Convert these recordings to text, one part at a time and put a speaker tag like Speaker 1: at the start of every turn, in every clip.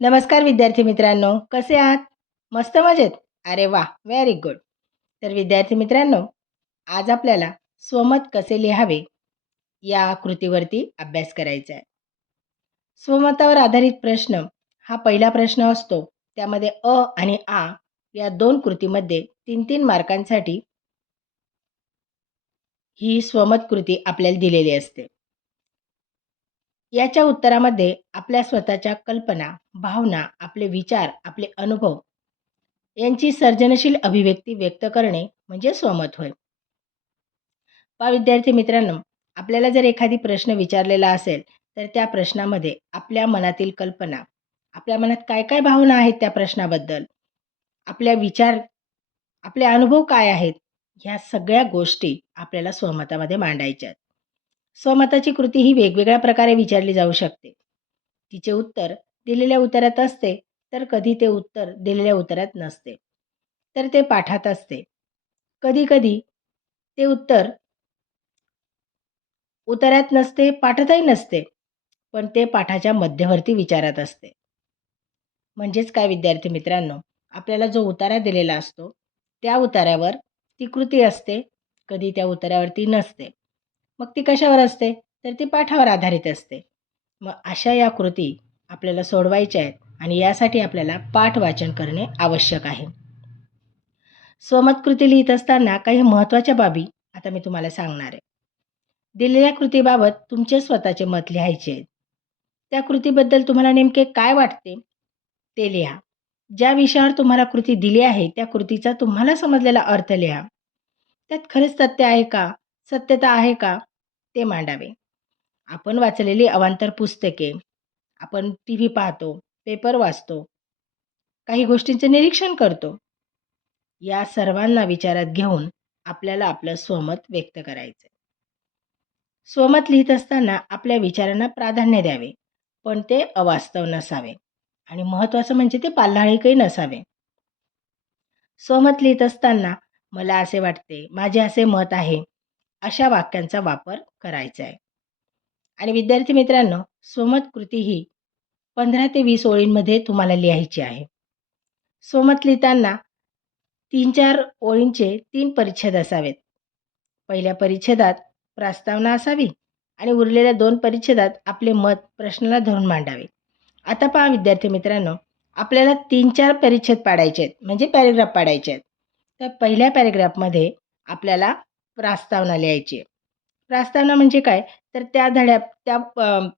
Speaker 1: नमस्कार विद्यार्थी मित्रांनो कसे आहात? मस्त मजेत? अरे वा व्हेरी गुड तर विद्यार्थी मित्रांनो आज आपल्याला स्वमत कसे लिहावे या कृतीवरती अभ्यास करायचा आहे. स्वमतावर आधारित प्रश्न हा पहिला प्रश्न असतो. त्यामध्ये अ आणि आ या दोन कृतीमध्ये तीन तीन मार्कांसाठी ही स्वमत कृती आपल्याला दिलेली असते. याच्या उत्तरामध्ये आपल्या स्वतःच्या कल्पना भावना आपले विचार आपले अनुभव यांची सर्जनशील अभिव्यक्ती व्यक्त करणे म्हणजे स्वमत होय. पा विद्यार्थी मित्रांनो आपल्याला जर एखादी प्रश्न विचारलेला असेल तर त्या प्रश्नामध्ये आपल्या मनातील कल्पना आपल्या मनात काय काय भावना आहेत त्या प्रश्नाबद्दल आपल्या विचार आपले अनुभव काय आहेत ह्या सगळ्या गोष्टी आपल्याला स्वमतामध्ये मांडायच्या आहेत. स्वमताची कृती ही वेगवेगळ्या प्रकारे विचारली जाऊ शकते. तिचे उत्तर दिलेल्या उत्तरात असते तर कधी ते उत्तर दिलेल्या उत्तरात नसते. तर ते पाठात असते. कधी कधी ते उत्तर उत्तरात नसते पाठातही नसते पण ते पाठाच्या मध्यवर्ती विचारात असते. म्हणजेच काय विद्यार्थी मित्रांनो? आपल्याला जो उतारा दिलेला असतो त्या उतारावर ती कृती असते कधी त्या उतारावरती नसते. मग ती कशावर असते? तर ती पाठावर आधारित असते. मग अशा या कृती आपल्याला सोडवायच्या आहेत आणि यासाठी आपल्याला पाठ वाचन करणे आवश्यक आहे. स्वमत कृती लिहित असताना काही महत्त्वाच्या बाबी आता मी तुम्हाला सांगणार आहे. दिलेल्या कृतीबाबत तुमचे स्वतःचे मत लिहायचे आहेत. त्या कृतीबद्दल तुम्हाला नेमके काय वाटते? ते लिहा. ज्या विषयावर तुम्हाला कृती दिली आहे त्या कृतीचा तुम्हाला समजलेला अर्थ लिहा. त्यात खरेच तथ्य आहे का? सत्यता आहे का? ते मांडावे. आपण वाचलेली अवांतर पुस्तके आपण टी व्ही पाहतो पेपर वाचतो काही गोष्टींचे निरीक्षण करतो या सर्वांना विचारात घेऊन आपल्याला आपलं स्वमत व्यक्त करायचं स्वमत लिहित असताना आपल्या विचारांना प्राधान्य द्यावे पण ते अवास्तव नसावे आणि महत्त्वाचं म्हणजे ते पाल्हाळिकही नसावे. स्वमत लिहित असताना मला असे वाटते माझे असे मत आहे अशा वाक्यांचा वापर करायचा आहे. आणि विद्यार्थी मित्रांनो स्वमत कृती ही पंधरा ते वीस ओळींमध्ये तुम्हाला लिहायची आहे. स्वमत लिहिताना तीन चार ओळींचे तीन परिच्छेद असावेत. पहिल्या परिच्छेदात प्रस्तावना असावी आणि उरलेल्या दोन परिच्छेदात आपले मत प्रश्नाला धरून मांडावे. आता पहा विद्यार्थी मित्रांनो आपल्याला तीन चार परिच्छेद पाडायचे आहेत म्हणजे पॅरेग्राफ पाडायचे आहेत. तर पहिल्या पॅरेग्राफमध्ये आपल्याला प्रास्तावना लिहायची. प्रास्तावना म्हणजे काय? तर त्या धड्या त्या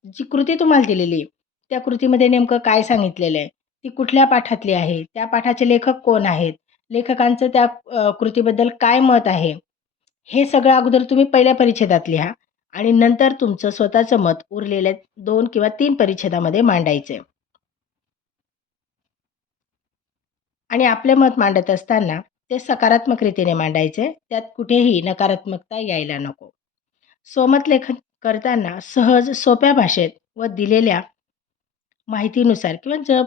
Speaker 1: जी कृती तुम्हाला दिलेली त्या कृतीमध्ये नेमकं काय सांगितलेलं आहे? ती कुठल्या पाठातली आहे? त्या पाठाचे लेखक कोण आहेत? लेखकांचं त्या कृतीबद्दल काय मत आहे? हे सगळं अगोदर तुम्ही पहिल्या परिच्छेदात लिहा आणि नंतर तुमचं स्वतःचं मत उरलेल्या दोन किंवा तीन परिच्छेदामध्ये मांडायचे आणि आपले मत मांडत असताना ते सकारात्मक रीतीने मांडायचे. त्यात कुठेही नकारात्मकता यायला नको. स्वमत लेखन करताना सहज सोप्या भाषेत व दिलेल्या माहितीनुसार किंवा ज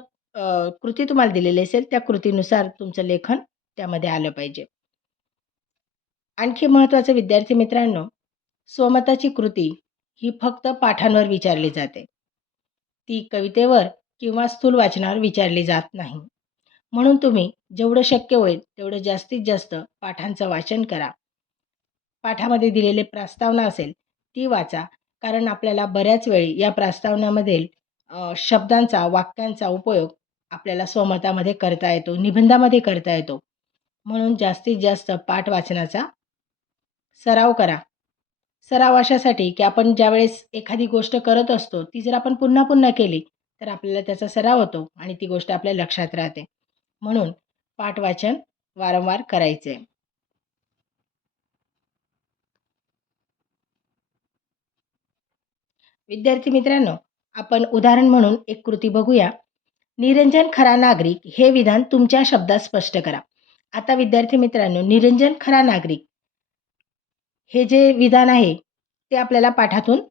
Speaker 1: कृती तुम्हाला दिलेली असेल त्या कृतीनुसार तुमचं लेखन त्यामध्ये आलं पाहिजे. आणखी महत्त्वाचं विद्यार्थी मित्रांनो स्वमताची कृती ही फक्त पाठांवर विचारली जाते. ती कवितेवर किंवा स्थूल वाचनावर विचारली जात नाही. म्हणून तुम्ही जेवढं शक्य होईल तेवढं जास्तीत जास्त पाठांचं वाचन करा. पाठामध्ये दिलेले प्रस्तावना असेल ती वाचा. कारण आपल्याला बऱ्याच वेळी या प्रस्तावनामधील शब्दांचा वाक्यांचा उपयोग आपल्याला स्वमतामध्ये करता येतो निबंधामध्ये करता येतो. म्हणून जास्तीत जास्त पाठ वाचनाचा सराव करा. सराव अशासाठी की आपण ज्यावेळेस एखादी गोष्ट करत असतो ती जर आपण पुन्हा पुन्हा केली तर आपल्याला त्याचा सराव होतो आणि ती गोष्ट आपल्या लक्षात राहते. म्हणून पाठवाचन वारंवार करायचे. विद्यार्थी मित्रांनो आपण उदाहरण म्हणून एक कृती बघूया. निरंजन खरा नागरिक हे विधान तुमच्या शब्दात स्पष्ट करा. आता विद्यार्थी मित्रांनो निरंजन खरा नागरिक हे जे विधान आहे ते आपल्याला पाठातून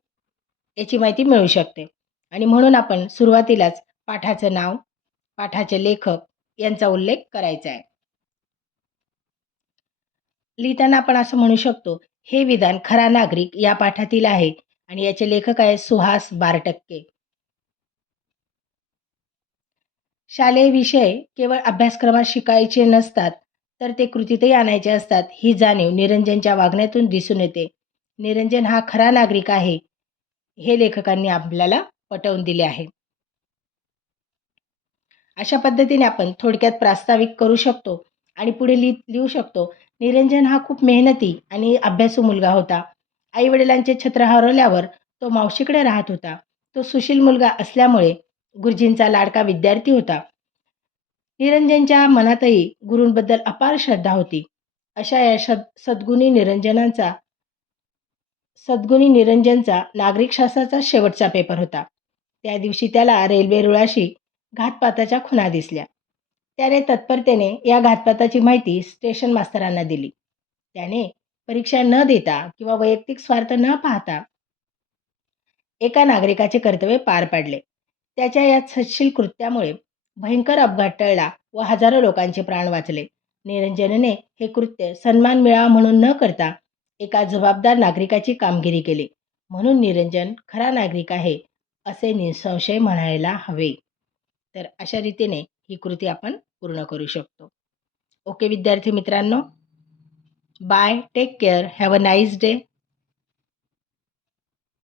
Speaker 1: याची माहिती मिळू शकते. आणि म्हणून आपण सुरुवातीलाच पाठाचं नाव पाठाचे लेखक यांचा उल्लेख करायचा आहे. लिहिताना आपण असं म्हणू शकतो हे विधान खरा नागरिक या पाठातील आहे आणि याचे लेखक आहे सुहास बारटक्के. शालेय विषय केवळ अभ्यासक्रमात शिकायचे नसतात तर ते कृतीतही आणायचे असतात ही जाणीव निरंजनच्या वागण्यातून दिसून येते. निरंजन हा खरा नागरिक आहे हे लेखकांनी आपल्याला पटवून दिले आहे. अशा पद्धतीने आपण थोडक्यात प्रास्ताविक करू शकतो आणि पुढे लिह लिहू शकतो. निरंजन हा खूप मेहनती आणि अभ्यासू मुलगा होता. आईवडिलांचे छत्र हरवल्यावर तो मावशीकडे राहत होता. तो सुशील मुलगा असल्यामुळे गुरुजींचा लाडका विद्यार्थी होता. निरंजनच्या मनातही गुरूंबद्दल अपार श्रद्धा होती. अशा या सद सद्गुणी निरंजनांचा सद्गुणी निरंजनचा नागरिक शास्त्राचा शेवटचा पेपर होता. त्या दिवशी त्याला रेल्वे रुळाशी घातपाताच्या खुणा दिसल्या. त्याने तत्परतेने या घातपाताची माहिती स्टेशन मास्तरांना दिली. त्याने परीक्षा न देता किंवा वैयक्तिक स्वार्थ न पाहता एका नागरिकाचे कर्तव्य पार पाडले. त्याच्या या सशील कृत्यामुळे भयंकर अपघात टळला व हजारो लोकांचे प्राण वाचले. निरंजनने हे कृत्य सन्मान मिळावा म्हणून न करता एका जबाबदार नागरिकाची कामगिरी केली. म्हणून निरंजन खरा नागरिक आहे असे निसंशय म्हणायला हवे. तर अशा रीतीने ही कृती आपण पूर्ण करू शकतो. ओके विद्यार्थी मित्रांनो. Bye take care have a nice day